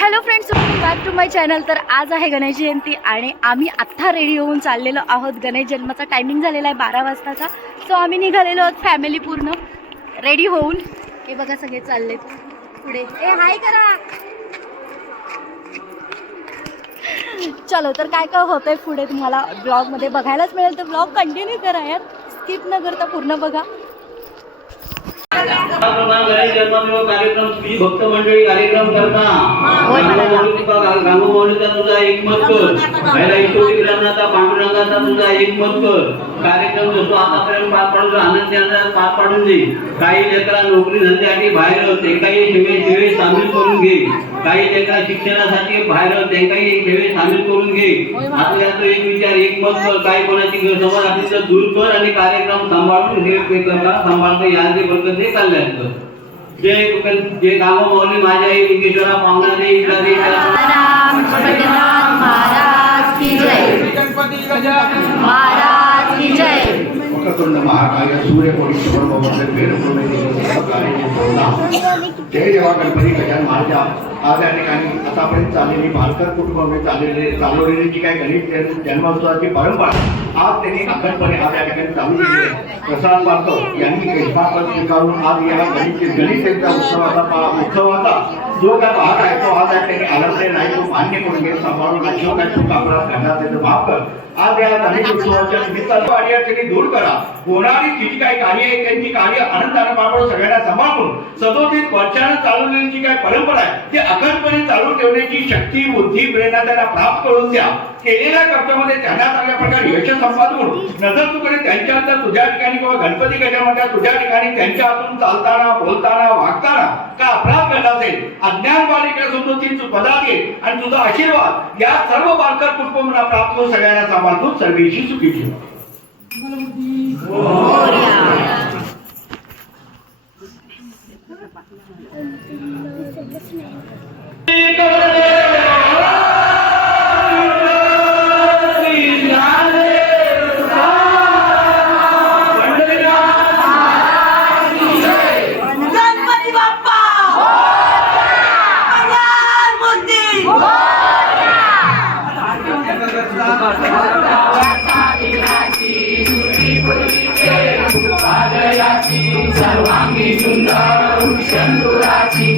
Hello friends welcome back to my channel तर आज आहे गणेश जयंती आणि आम्ही आत्ता रेडी होऊन चाललेलो आहोत. गणेश जन्माचा टायमिंग झालेला आहे बारा वाजताचा. सो आम्ही निघालेलो आहोत फॅमिली पूर्ण. रेडी होऊन. हे बघा सगळे चालले पुढे. ए हाय करा. चलो तर काय काय होतंय पुढे तुम्हाला ब्लॉगमध्ये बघायलाच मिळेल. तर ब्लॉग कंटिन्यू करा यार. स्किप न करता पूर्ण बघा. कार्यक्रम श्री भक्त मंडळी कार्यक्रम करता. होय, मला तुझा एक मत कर. पहिला ईश्वरी ग्रंथाचा पांडुरंगाचा तुझा एक मत कर. कार्यक्रम जसो आतापर्यंत पार पाडून आनंद यांना पार पाडून दे. काही लेकरा नोकरी धंद्यासाठी बाहेर त्यांकाही सेवे सेवे सामील करून घे. काही लेकरा शिक्षणासाठी बाहेर त्यांकाही सेवे सामील करून घे. आपल्या तो एक विचार एक मत कर. काही कोणाची गैरसमज असली तर दूर कर आणि कार्यक्रम सांभाळून हे पे करता सांभाळता या जे बरकत हे कल्याण कर. जे जे गाव माऊली माझ्या आई लिंगेश्वरा पाहुणा दे इकडा. महाराज की जय. गणपती गजानन महाराज की जय. जय देवा गणपती गजान आज या ठिकाणी आतापर्यंत चाललेली चालवलेली जी जन्मोत्सवाची परंपरा आज त्यांनी अखंडपणे आज या ठिकाणी चालू केली आहे. प्रसाद यांनी स्वीकारून आज या उत्सवाचा उत्सवाचा जो काय भाग आहे तो आज या ठिकाणी नाही तो मान्य करून घेत सांभाळून आणि जो अपराध करण्यात माफ कर. आज या गणेश उत्सवाच्या निमित्तानं अडचणी दूर करा. होणारी जी काही कार्य आहे त्यांची कार्य आनंदाने पार पाडून सगळ्यांना सांभाळून सदोदित वर्षानं चालवलेली जी परंपरा आहे ती अखंडपणे चालू ठेवण्याची शक्ती बुद्धी प्रेरणा त्यांना प्राप्त करून द्या. केलेल्या त्यांना चांगल्या प्रकारे यश संपादून नजर तुकडे त्यांच्या हातात तुझ्या ठिकाणी किंवा गणपती गजामध्ये तुझ्या ठिकाणी त्यांच्या हातून चालताना बोलताना वागताना का अपराध घडला असेल? अज्ञान बालिका येईल आणि तुझा आशीर्वाद या सर्व बालकर कुटुंबांना प्राप्त होऊन सगळ्यांना सांभाळून सर्वेशी सुखी ठेवा गणपती రాచి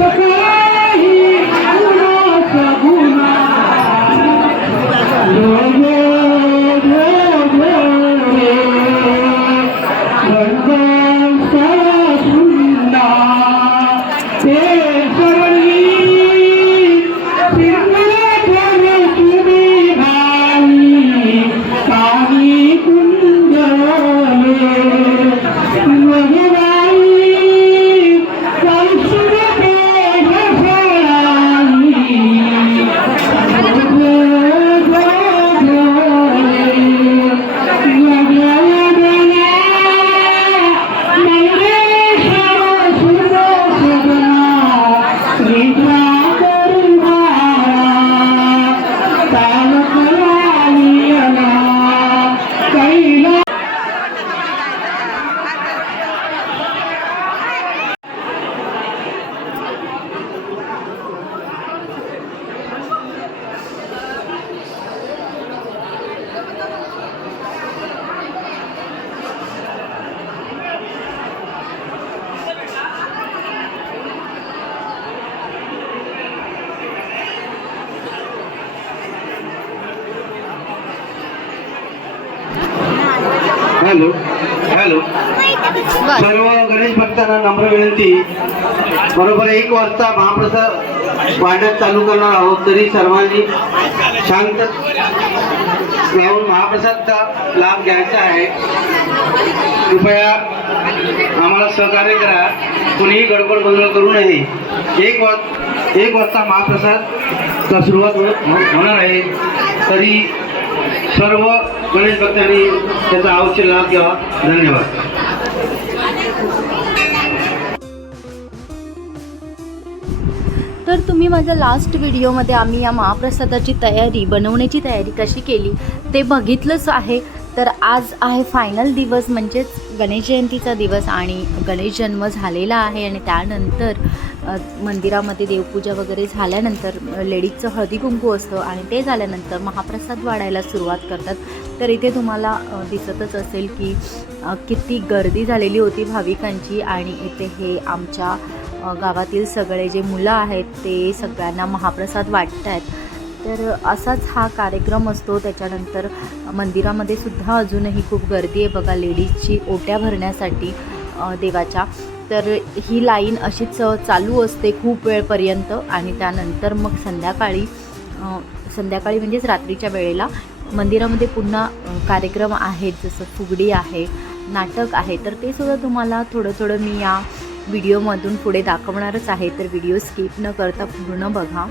You. Hello hello. सर्व गणेश भक्तांना नम्र विनंती. बरोबर एक वाजता महाप्रसाद वाढत चालू करणार आहोत तरी सर्वांनी शांत राहून महाप्रसादचा लाभ घ्यायचा आहे. कृपया आम्हाला सहकार्य करा. कुणीही गडबड गोंधळ करू नये. एक वाज एक वाजता महाप्रसादचा सुरुवात हो- होणार आहे. तरी सर्व गणेश भक्तांनी त्याचा अवश्य लाभ घ्यावा. धन्यवाद. तर तुम्ही माझ्या लास्ट व्हिडिओमध्ये आम्ही या महाप्रसादाची तयारी बनवण्याची तयारी कशी केली ते बघितलंच आहे. तर आज आहे फायनल दिवस म्हणजेच गणेश जयंतीचा दिवस आणि गणेश जन्म झालेला आहे आणि त्यानंतर मंदिरामध्ये देवपूजा वगैरे झाल्यानंतर लेडीजचं हळदी कुंकू असतं आणि ते झाल्यानंतर महाप्रसाद वाढायला सुरुवात करतात. तर इथे तुम्हाला दिसतच असेल की किती गर्दी झालेली होती भाविकांची आणि इथे हे आमच्या गावातील सगळे जे मुलं आहेत ते सगळ्यांना महाप्रसाद वाटत आहेत. तर असाच हा कार्यक्रम असतो. त्याच्यानंतर मंदिरामध्ये सुद्धा अजूनही खूप गर्दी आहे बघा. लेडीजची ओट्या भरण्यासाठी देवाच्या. तर ही लाईन अशीच चालू असते खूप वेळपर्यंत आणि त्यानंतर मग संध्याकाळी संध्याकाळी म्हणजेच रात्रीच्या वेळेला मंदिरामध्ये पुन्हा कार्यक्रम आहेत जसं फुगडी आहे नाटक आहे तर ते सुद्धा तुम्हाला थोडं थोडं मी या व्हिडिओमधून पुढे दाखवणारच आहे. तर व्हिडिओ स्किप न करता पूर्ण बघा.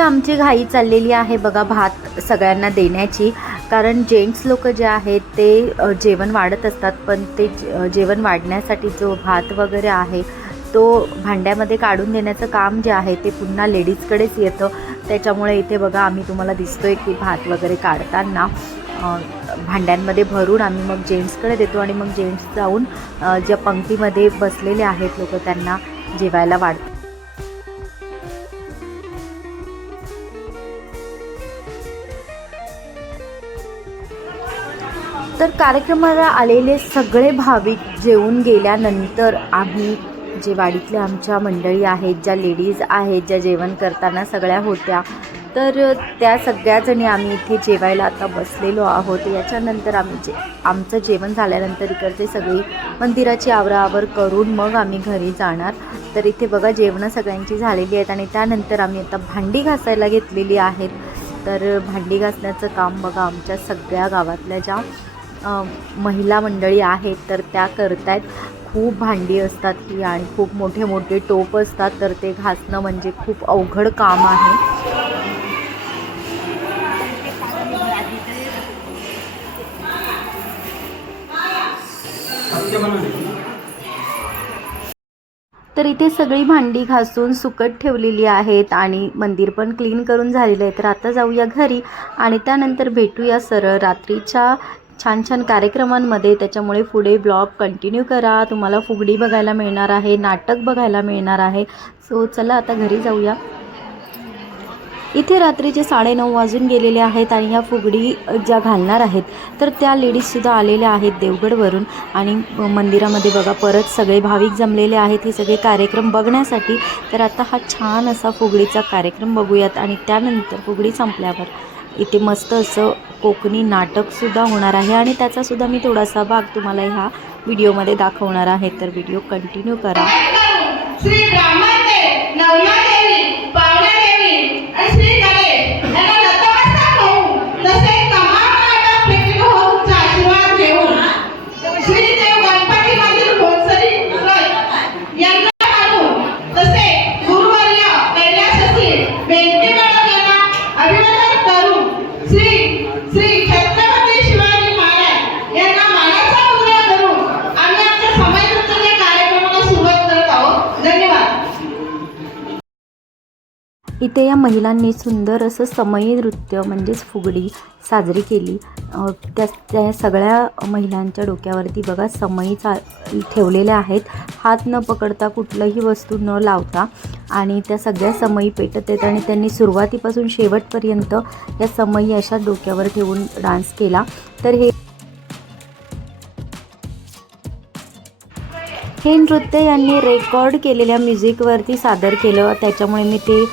इथे आमची घाई चाललेली आहे बघा भात सगळ्यांना देण्याची. कारण जेंट्स लोक जे आहेत ते जेवण वाढत असतात पण ते जे- जेवण वाढण्यासाठी जो भात वगैरे आहे तो भांड्यामध्ये काढून देण्याचं काम जे आहे ते पुन्हा लेडीजकडेच येतं. त्याच्यामुळे इथे बघा आम्ही तुम्हाला दिसतोय की भात वगैरे काढताना भांड्यांमध्ये भरून आम्ही मग जेंट्सकडे देतो आणि मग जेंट्स जाऊन ज्या पंक्तीमध्ये बसलेले आहेत लोक त्यांना जेवायला वाढतात तर कार्यक्रमाला आलेले सगळे भाविक जेवून गेल्यानंतर आम्ही जे वाडीतल्या आमच्या मंडळी आहेत ज्या लेडीज आहेत ज्या जेवण करताना सगळ्या होत्या तर त्या सगळ्याजणी आम्ही इथे जेवायला आता बसलेलो आहोत. याच्यानंतर आम्ही जे आमचं जेवण झाल्यानंतर इकडचे सगळी मंदिराची आवराआवर करून मग आम्ही घरी जाणार. तर इथे बघा जेवणं सगळ्यांची झालेली आहेत आणि त्यानंतर आम्ही आता भांडी घासायला घेतलेली आहेत. तर भांडी घासण्याचं काम बघा आमच्या सगळ्या गावातल्या ज्या महिला मंडळी आहेत तर त्या करतायत. खूप भांडी असतात ती आणि खूप मोठे मोठे टोप असतात तर ते घासणं म्हणजे खूप अवघड काम आहे. तर इथे सगळी भांडी घासून सुकट ठेवलेली आहेत आणि मंदिर पण क्लीन करून झालेलं आहे. तर आता जाऊया घरी आणि त्यानंतर भेटूया सरळ रात्रीच्या छान छान कार्यक्रमांमध्ये त्याच्यामुळे पुढे ब्लॉग कंटिन्यू करा. तुम्हाला फुगडी बघायला मिळणार आहे नाटक बघायला मिळणार आहे. सो चला आता घरी जाऊया. इथे रात्रीचे साडेनऊ वाजून गेलेले आहेत आणि ह्या फुगडी ज्या घालणार आहेत तर त्या लेडीजसुद्धा आलेल्या आहेत देवगडवरून. आणि मंदिरामध्ये बघा परत सगळे भाविक जमलेले आहेत. हे सगळे कार्यक्रम बघण्यासाठी. तर आता हा छान असा फुगडीचा कार्यक्रम बघूयात. आणि त्यानंतर फुगडी संपल्यावर इथे मस्त असं कोकणी नाटकसुद्धा होणार आहे आणि त्याचासुद्धा मी थोडासा भाग तुम्हाला ह्या व्हिडिओमध्ये दाखवणार आहे. तर व्हिडिओ कंटिन्यू करा. इथे या महिलांनी सुंदर असं समयी नृत्य म्हणजेच फुगडी साजरी केली. त्या त्या सगळ्या महिलांच्या डोक्यावरती बघा समयी चा ठेवलेल्या आहेत. हात न पकडता कुठलंही वस्तू न लावता आणि त्या सगळ्या समयी पेटत आहेत आणि त्यांनी सुरुवातीपासून शेवटपर्यंत या समयी अशा डोक्यावर ठेवून डान्स केला. तर हे हे नृत्य यांनी रेकॉर्ड केलेल्या म्युझिकवरती सादर केलं. त्याच्यामुळे मी ते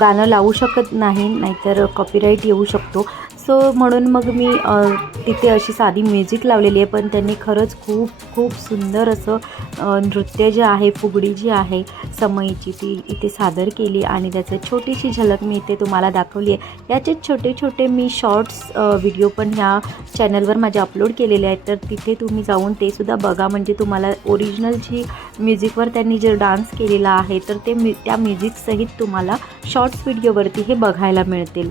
गाणं लावू शकत नाही नाहीतर कॉपीराईट येऊ शकतो. सो म्हणून मग मी तिथे अशी साधी म्युझिक लावलेली आहे. पण त्यांनी खरंच खूप खूप सुंदर असं नृत्य जे आहे फुगडी जी आहे समईची ती इथे सादर केली आणि त्याचं छोटीशी झलक मी इथे तुम्हाला दाखवली आहे. याचे छोटे छोटे मी शॉर्ट्स व्हिडिओ पण ह्या चॅनलवर माझे अपलोड केलेले आहेत. तर तिथे तुम्ही जाऊन ते सुद्धा बघा. म्हणजे तुम्हाला ओरिजिनल जी म्युझिकवर त्यांनी जे डान्स केलेला आहे तर ते म्यु त्या म्युझिकसहित तुम्हाला शॉर्ट्स व्हिडिओवरती हे बघायला मिळतील.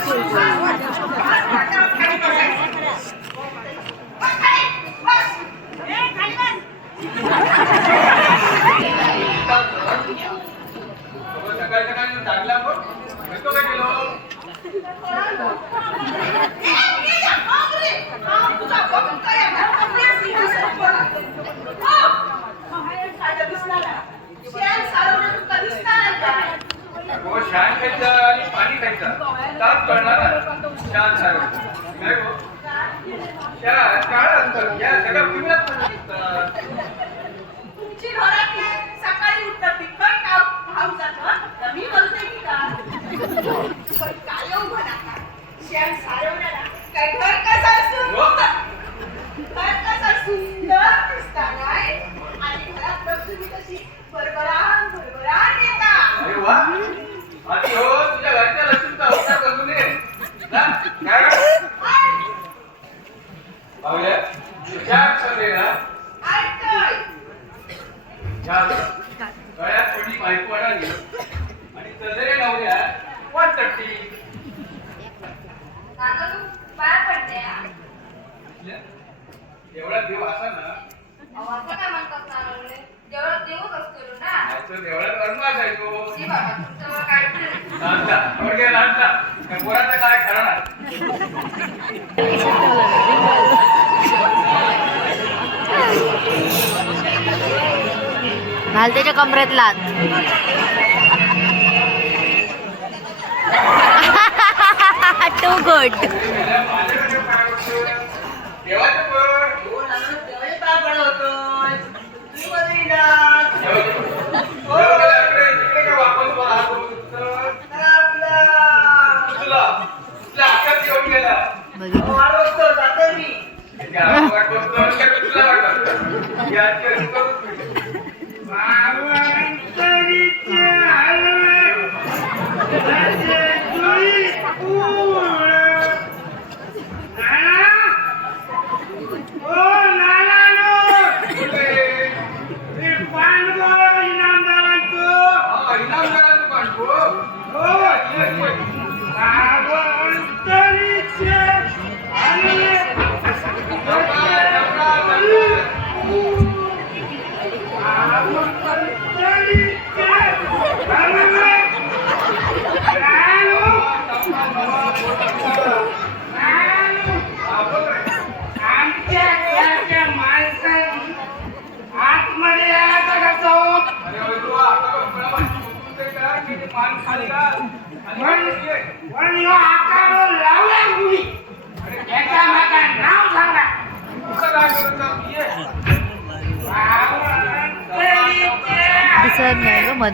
对，对，कळणार ना शान सारं काय गो? शान काळ असतं. या सगळ्या पिवळ्यात असतात. तुमची घरातली सकाळी उठतात तिखट खाऊ खाऊ जातं तर मी बोलते की का? पण काय उभं नका. शेण सारवण्याला काय घर कसं सुंदर घर कसं सुंदर दिसता काय आणि घरात लक्ष्मी कशी भरभराट भरभराट येतात अरे वा आधी हो तुझ्या घरच्या लक्ष्मीचा अवतार बसून ये ना काय पाहुल्या शान चालले ना ऐकतोय शान गळ्यात पडली बायको अडाणी आणि चंद्रे नवऱ्या वाट तट्टी नाना देव असा ना अहो, काय असतो ना देवळात अरुणाच असायचो तो शी बाबा तुमच्यावर काय करणार? घाल त्याच्या कमरेत लात टू गुड हात करून तर तुला तुला हातात घेऊन गेला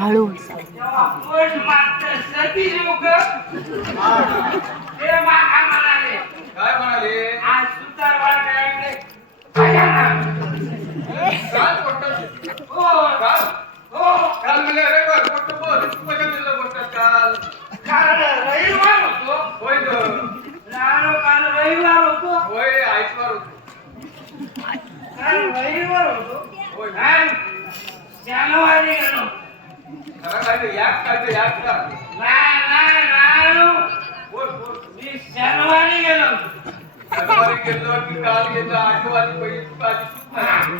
हळू काय म्हणाले काल म्हणतात. काल? काल म्हणजे अरे बा, गोष्ट बोल. तू कशा दिवसाला बोलतात काल? होय गं. होय, आईतवार होतो. होय. खरं काय ते याक काय ते याक का? बोल, बोल. शनिवारी गेलो की काल गेलो आठवडी पहिली तू आधी तू नाही.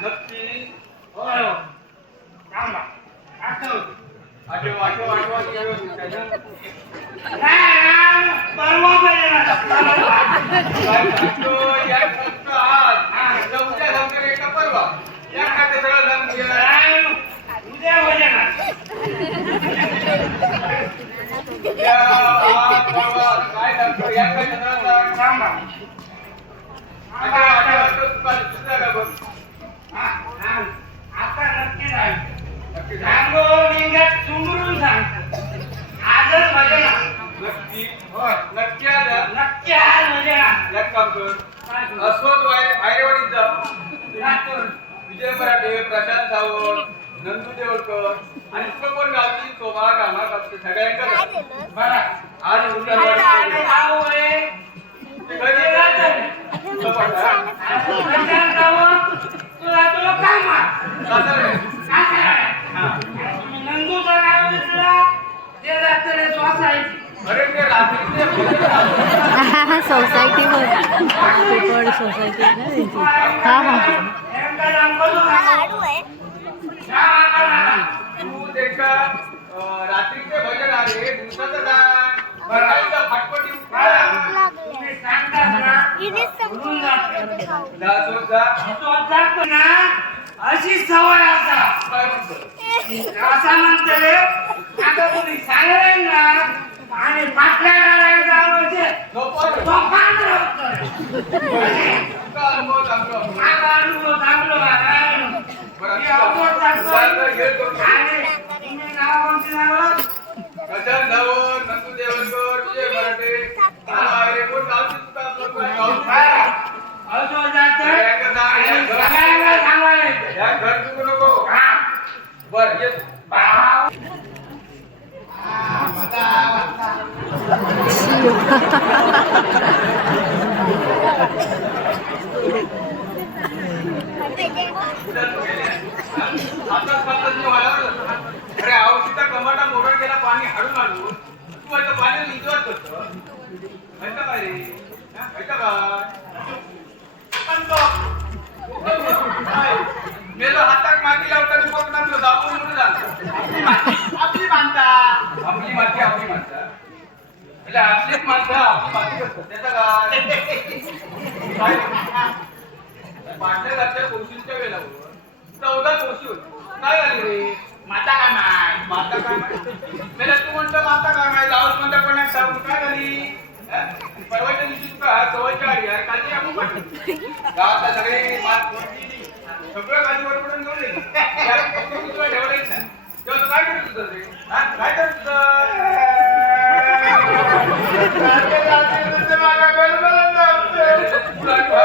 नक्की आठव आठव आठव व्यवस्थित काय सांगतो, आज. नक्की. काम कर. अस्वत वाय- आयरेवाडीत जा. विजय मराठे प्रशांत सावंत नंदू देवळकर आणि कोण गावची सोमा कामा गावची सगळ्यांका जा. आज उद्या ते घरी राहतात. तुला पडला? कसं रे? अरे ते रात्री ते सोसायटी ना त्यांची हा हा आहे जा. अशी सवय म्हणतो? असं म्हणतले आता कोणी सांगेल ना आणि पाटल्या गाड्या जावचे झोपा रे. पाटल्या जातच्या कोशींच्या वेळेला चौदा कोशी होती काय झाली रे माता काय माय माता काय माय मेला तू म्हणतो माता काय माय जाऊच म्हणता पण सांगू काय झाली? परवाच्या दिवशी तुका जवळच्या आली यार कालची आपण पाठवली गावातला सगळे मात कोणती सगळं गाडीवर पडून घेऊन मी तुला ठेवलंच नाही तेव्हा तू काय करत होता रे? काय करत होता Thank you.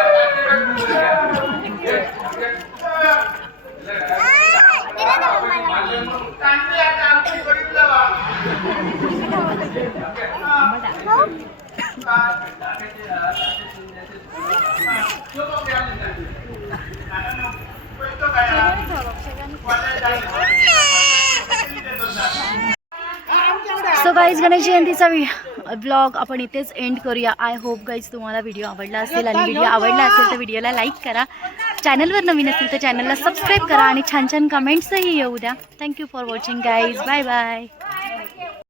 गणेश जयंतीचा ब्लॉग आपण इथेच एंड करूया. आय होप गाईज तुम्हाला व्हिडिओ आवडला असेल आणि व्हिडिओ आवडला असेल तर व्हिडिओला लाईक करा. चॅनलवर नवीन असेल तर चॅनलला सबस्क्राईब करा आणि छान छान कमेंट्सही येऊ द्या. Thank you for watching guys bye bye